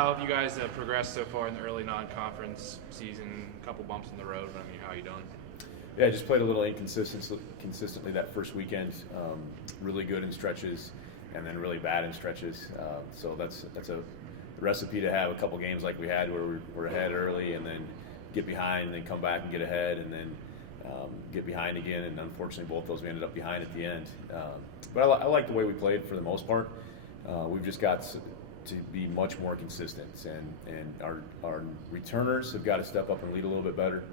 How have you guys progressed so far in the early non-conference season? A couple bumps in the road, but I mean, how are you doing? Yeah, I just played a little consistently that first weekend. Really good in stretches, and then really bad in stretches. So that's a recipe to have a couple games like we had where we're ahead early, and then get behind, and then come back and get ahead, and then get behind again. And unfortunately, both those we ended up behind at the end. But I like the way we played for the most part. We've just got to be much more consistent, and our returners have got to step up and lead a little bit better,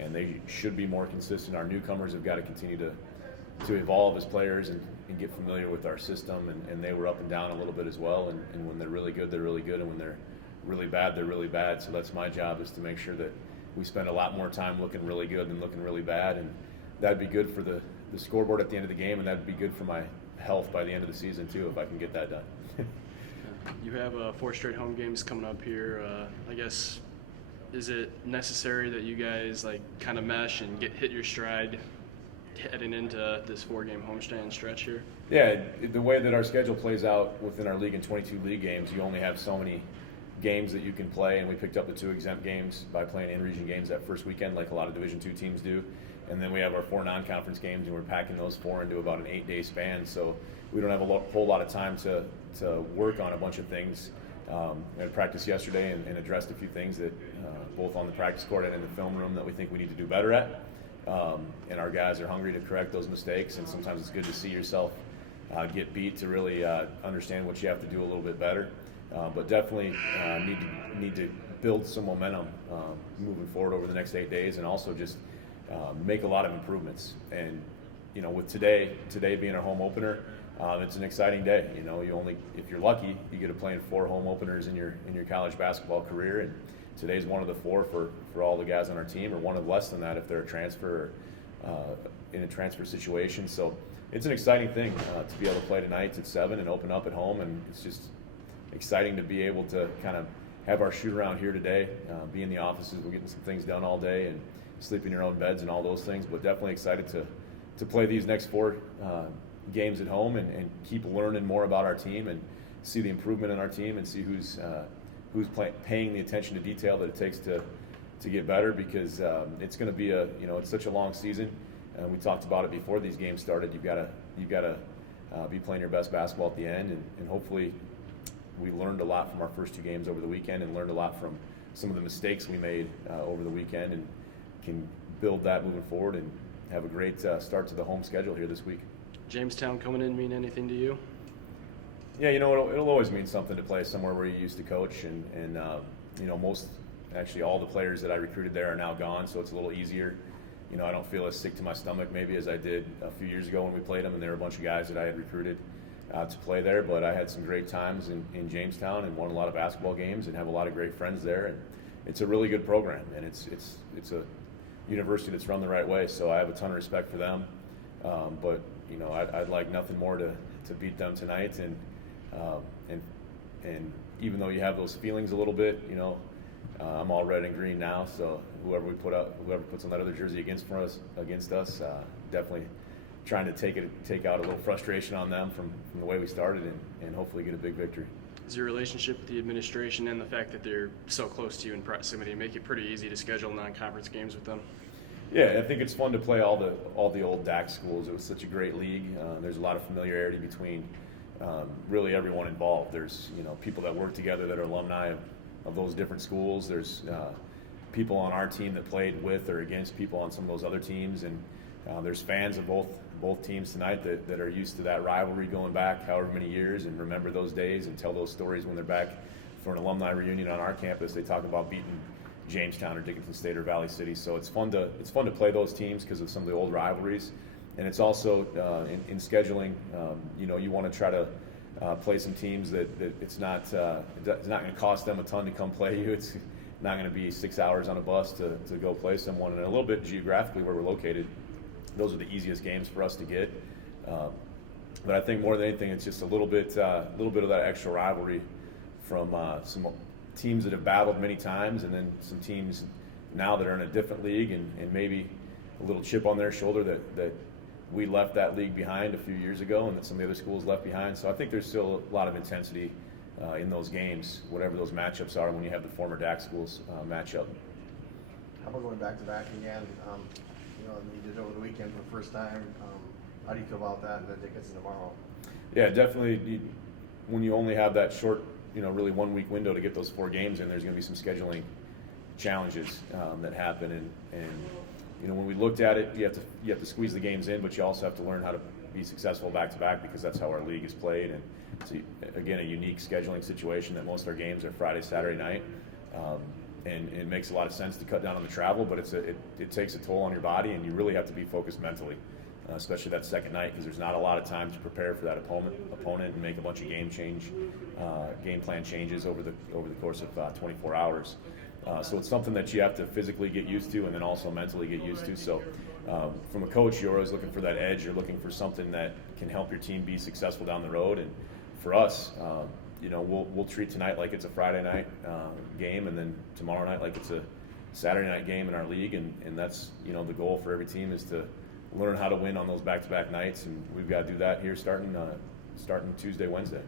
and they should be more consistent. Our newcomers have got to continue to evolve as players and get familiar with our system, and they were up and down a little bit as well, and when they're really good, they're really good, and when they're really bad, they're really bad. So that's my job, is to make sure that we spend a lot more time looking really good than looking really bad, and that'd be good for the scoreboard at the end of the game, and that'd be good for my health by the end of the season too, if I can get that done. You have 4 straight home games coming up here. I guess, is it necessary that you guys kind of mesh and hit your stride heading into this 4-game homestand stretch here? Yeah, the way that our schedule plays out within our league in 22 league games, you only have so many games that you can play, and we picked up the 2 exempt games by playing in-region games that first weekend, like a lot of Division II teams do. And then we have our 4 non-conference games, and we're packing those 4 into about an 8-day span. So we don't have a whole lot of time to work on a bunch of things. I practiced yesterday and addressed a few things that both on the practice court and in the film room that we think we need to do better at. And our guys are hungry to correct those mistakes, and sometimes it's good to see yourself get beat to really understand what you have to do a little bit better. But definitely need to build some momentum moving forward over the next 8 days, and also just make a lot of improvements. And with today being our home opener, it's an exciting day. If you're lucky, you get to play in 4 home openers in your college basketball career, and today's one of the 4 for all the guys on our team, or one of less than that if they're a transfer or in a transfer situation. So it's an exciting thing to be able to play tonight at 7 and open up at home, and it's just exciting to be able to kind of have our shoot around here today, be in the offices. We're getting some things done all day and sleep in your own beds and all those things, but definitely excited to play these next 4 games at home and keep learning more about our team and see the improvement in our team, and see who's paying the attention to detail that it takes to get better, because it's going to be it's such a long season. We talked about it before these games started. You've got to be playing your best basketball at the end, and hopefully we learned a lot from our first 2 games over the weekend, and learned a lot from some of the mistakes we made over the weekend, and can build that moving forward and have a great start to the home schedule here this week. Jamestown coming in mean anything to you? Yeah, it'll always mean something to play somewhere where you used to coach, and actually all the players that I recruited there are now gone, so it's a little easier. I don't feel as sick to my stomach maybe as I did a few years ago when we played them, and there were a bunch of guys that I had recruited to play there. But I had some great times in Jamestown, and won a lot of basketball games, and have a lot of great friends there. And it's a really good program, and it's a university that's run the right way. So I have a ton of respect for them. But I'd like nothing more to beat them tonight. And even though you have those feelings a little bit, I'm all red and green now. So whoever puts on that other jersey against us, definitely trying to take out a little frustration on them from the way we started, and hopefully get a big victory. Does your relationship with the administration and the fact that they're so close to you in proximity make it pretty easy to schedule non-conference games with them? Yeah, I think it's fun to play all the old DAC schools. It was such a great league. There's a lot of familiarity between really everyone involved. There's people that work together that are alumni of those different schools. There's people on our team that played with or against people on some of those other teams, and there's fans of both teams tonight that are used to that rivalry going back however many years, and remember those days and tell those stories when they're back for an alumni reunion on our campus. They talk about beating Jamestown or Dickinson State or Valley City. So it's fun to play those teams because of some of the old rivalries, and it's also in scheduling. You want to try to play some teams that it's not going to cost them a ton to come play you. It's not going to be 6 hours on a bus to go play someone, and a little bit geographically where we're located, those are the easiest games for us to get. But I think more than anything, it's just a little bit of that extra rivalry from some teams that have battled many times, and then some teams now that are in a different league, and maybe a little chip on their shoulder that we left that league behind a few years ago, and that some of the other schools left behind. So I think there's still a lot of intensity in those games, whatever those matchups are when you have the former DAC schools match up. How about going back to back again? You did it over the weekend for the first time. How do you feel about that? And then it gets in tomorrow. Yeah, definitely. When you only have that short, really 1 week window to get those 4 games in, there's going to be some scheduling challenges that happen. And when we looked at it, you have to squeeze the games in, but you also have to learn how to be successful back to back, because that's how our league is played. And it's again a unique scheduling situation that most of our games are Friday, Saturday night. And it makes a lot of sense to cut down on the travel, but it takes a toll on your body, and you really have to be focused mentally, especially that second night, because there's not a lot of time to prepare for that opponent and make a bunch of game plan changes over the course of 24 hours. So it's something that you have to physically get used to, and then also mentally get used to. So from a coach, you're always looking for that edge. You're looking for something that can help your team be successful down the road. And for us, we'll treat tonight like it's a Friday night game, and then tomorrow night like it's a Saturday night game in our league. And that's the goal for every team is to learn how to win on those back-to-back nights, and we've got to do that here starting Tuesday, Wednesday.